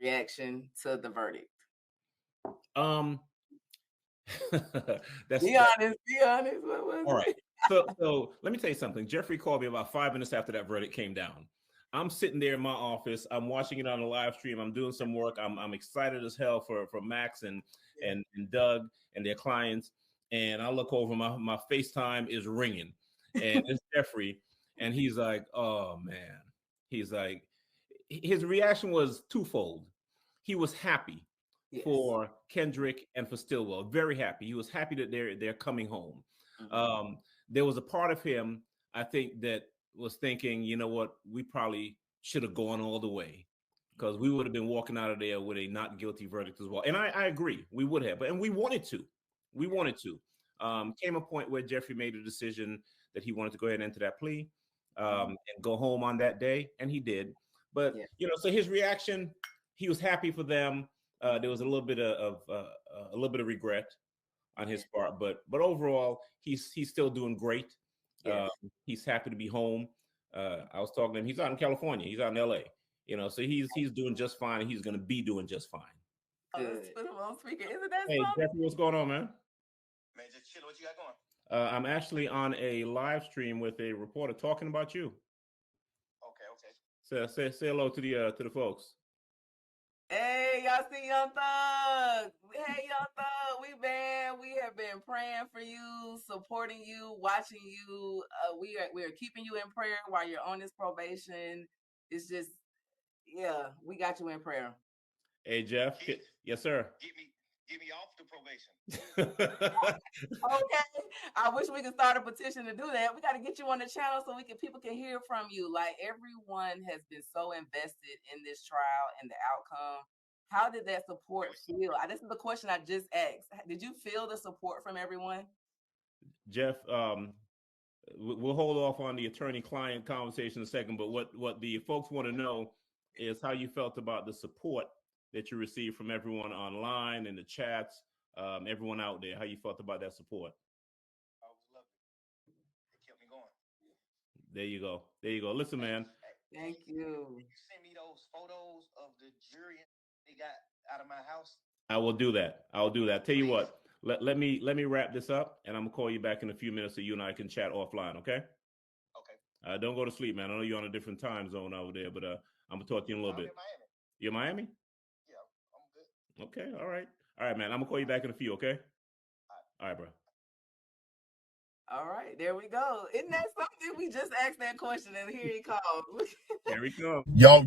reaction to the verdict? Um, that's Be honest. Be honest. What was all right. it? So let me tell you something. Jeffrey called me about 5 minutes after that verdict came down. I'm sitting there in my office. I'm watching it on the live stream. I'm doing some work. I'm excited as hell for Max Yeah. and Doug and their clients. And I look over, my FaceTime is ringing, and it's Jeffrey, and he's like, "Oh man," he's like, his reaction was twofold. He was happy Yes. for Kendrick and for Stillwell, very happy. He was happy that they're coming home. Mhm. Um, there was a part of him, I think, that was thinking, you know what, we probably should have gone all the way because we would have been walking out of there with a not guilty verdict as well. And I agree, we would have, and we wanted to. We wanted to. Came a point where Jeffrey made a decision that he wanted to go ahead and enter that plea and go home on that day, and he did. But Yeah. so his reaction, he was happy for them. There was a little bit a little bit of regret on his part, but overall, he's still doing great. Yes. He's happy to be home. I was talking to him. He's out in California. He's out in LA. So he's doing just fine, and he's going to be doing just fine. Let's put him on speaker. Isn't that Hey, something? Jeffrey, what's going on, man? Man, just chill. What you got going? I'm actually on a live stream with a reporter talking about you. Okay. Say hello to the folks. Hey, y'all see Young Thug. Hey, Young Thug. We have been praying for you, supporting you, watching you. We are keeping you in prayer while you're on this probation. It's just, yeah, we got you in prayer. Hey, Jeff. Yes, sir. Get me off the probation. Okay. I wish we could start a petition to do that. We got to get you on the channel so people can hear from you. Like, everyone has been so invested in this trial and the outcome. How did that support feel? This is the question I just asked. Did you feel the support from everyone? Jeff, we'll hold off on the attorney-client conversation in a second, but what the folks want to know is how you felt about the support that you received from everyone online in the chats, everyone out there. How you felt about that support? I was lovely. It kept me going. There you go. There you go. Listen, man. Thank you. Can you send me those photos of the jury they got out of my house? I will do that. I'll do that. Tell you what. Let me wrap this up, and I'm gonna call you back in a few minutes so you and I can chat offline. Okay? Okay. Don't go to sleep, man. I know you're on a different time zone over there, but I'm gonna talk to you in a little bit. In Miami. You're Miami? Yeah, I'm good. Okay. All right, man. I'm gonna call you back in a few. Okay? All right, bro. All right, there we go. Isn't that something? We just asked that question, and here he comes. Here we come. Yo,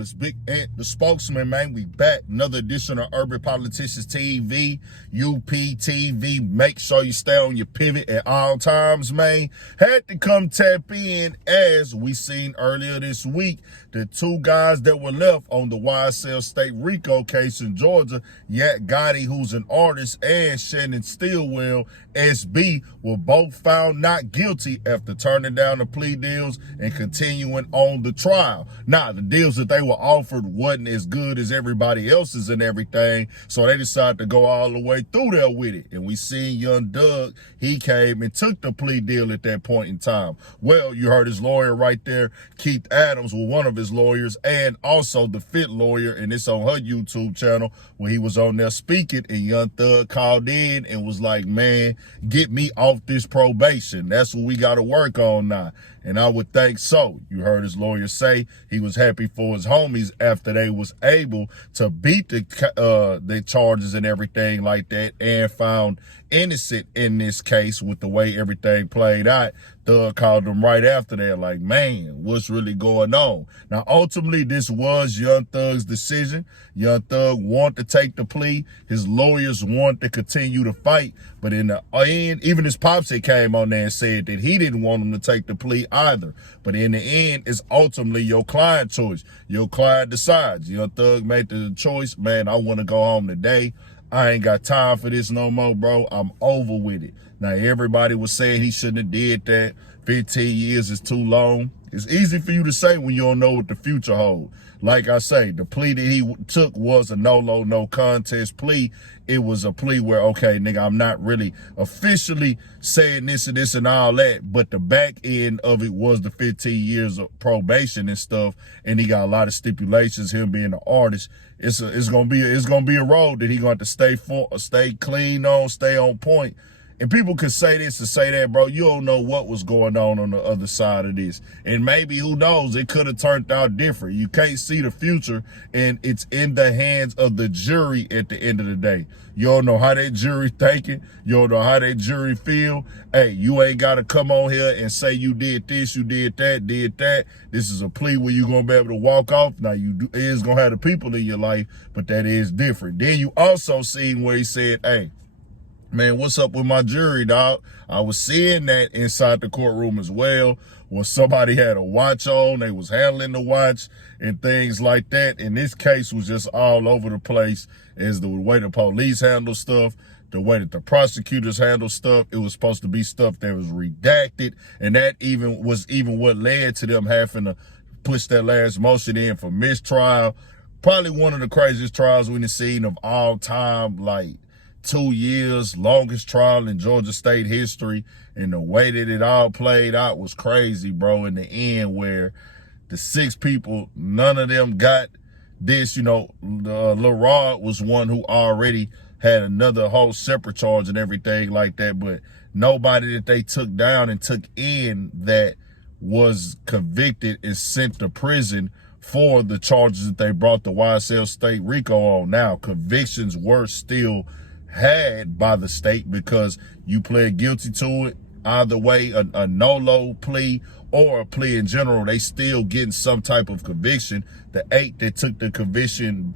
it's Big Ant, the spokesman, man. We back. Another edition of Urban Politicians TV, UPTV. Make sure you stay on your pivot at all times, man. Had to come tap in as we seen earlier this week. The two guys that were left on the YSL State RICO case in Georgia, Yak Gotti, who's an artist, and Shannon Stillwell, SB, were both found not guilty after turning down the plea deals and continuing on the trial. Now, the deals that they were offered wasn't as good as everybody else's and everything, so they decided to go all the way through there with it. And we seen young Doug, he came and took the plea deal at that point in time. Well, you heard his lawyer right there, Keith Adams, was one of his lawyers, and also the Fit lawyer, and it's on her YouTube channel where he was on there speaking, and young Thug called in and was like, man, get me off this probation. That's what we got to work on now. And I would think so. You heard his lawyer say he was happy for his homies after they was able to beat the charges and everything like that, and found innocent in this case with the way everything played out. Thug called him right after that, like, man, what's really going on? Now, ultimately, this was Young Thug's decision. Young Thug wanted to take the plea. His lawyers wanted to continue to fight. But in the end, even his pops had came on there and said that he didn't want him to take the plea either. But in the end, it's ultimately your client choice. Your client decides. Young Thug made the choice, man, I want to go home today. I ain't got time for this no more, bro. I'm over with it. Now, everybody was saying he shouldn't have did that. 15 years is too long. It's easy for you to say when you don't know what the future holds. like I say, the plea that he took was a no contest plea. It was a plea where, okay, nigga, I'm not really officially saying this and this and all that, but the back end of it was the 15 years of probation and stuff, and he got a lot of stipulations, him being an artist. It's gonna be a road that he gonna have to stay clean on, stay on point. And people could say this and say that, bro. You don't know what was going on the other side of this. And maybe, who knows, it could have turned out different. You can't see the future, and it's in the hands of the jury at the end of the day. You don't know how that jury thinking. You don't know how that jury feel. Hey, you ain't got to come on here and say you did this, you did that, did that. This is a plea where you're going to be able to walk off. Now, you is going to have the people in your life, but that is different. Then you also seen where he said, hey, man, what's up with my jury, dog? I was seeing that inside the courtroom as well, where somebody had a watch on, they was handling the watch and things like that. And this case was just all over the place as the way the police handle stuff, the way that the prosecutors handle stuff. It was supposed to be stuff that was redacted, and that was what led to them having to push that last motion in for mistrial. Probably one of the craziest trials we've seen of all time, like 2 years, longest trial in Georgia state history. And the way that it all played out was crazy, bro. In the end, where the 6 people, none of them got this. You know, Lil Rod was one who already had another whole separate charge and everything like that, but nobody that they took down and took in that was convicted and sent to prison for the charges that they brought the YSL state RICO on. Now, convictions were still had by the state because you pled guilty to it. Either way, a no-low plea or a plea in general, they still getting some type of conviction. The 8 that took the conviction,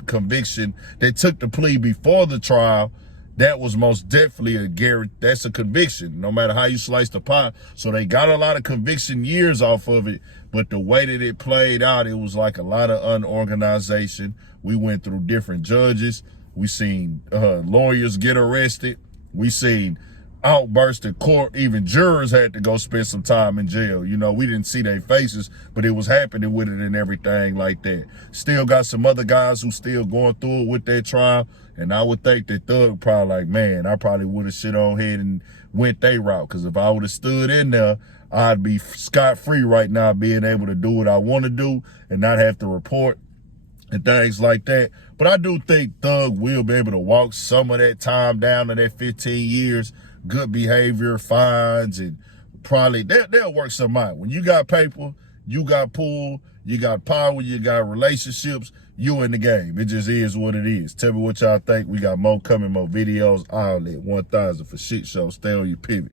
that took the plea before the trial, that was most definitely that's a conviction, no matter how you slice the pie. So they got a lot of conviction years off of it, but the way that it played out, it was like a lot of unorganization. We went through different judges. We seen lawyers get arrested. We seen outbursts in court. Even jurors had to go spend some time in jail. You know, we didn't see their faces, but it was happening with it and everything like that. Still got some other guys who still going through it with their trial. And I would think that Thug probably like, man, I probably would have shit on ahead and went their route. Because if I would have stood in there, I'd be scot-free right now, being able to do what I want to do and not have to report and things like that. But I do think Thug will be able to walk some of that time down to that 15 years, good behavior, fines, and probably they'll work something out. When you got paper, you got pull, you got power, you got relationships, you in the game. It just is what it is. Tell me what y'all think. We got more coming, more videos, all that. 1000 for shit show. Stay on your pivot.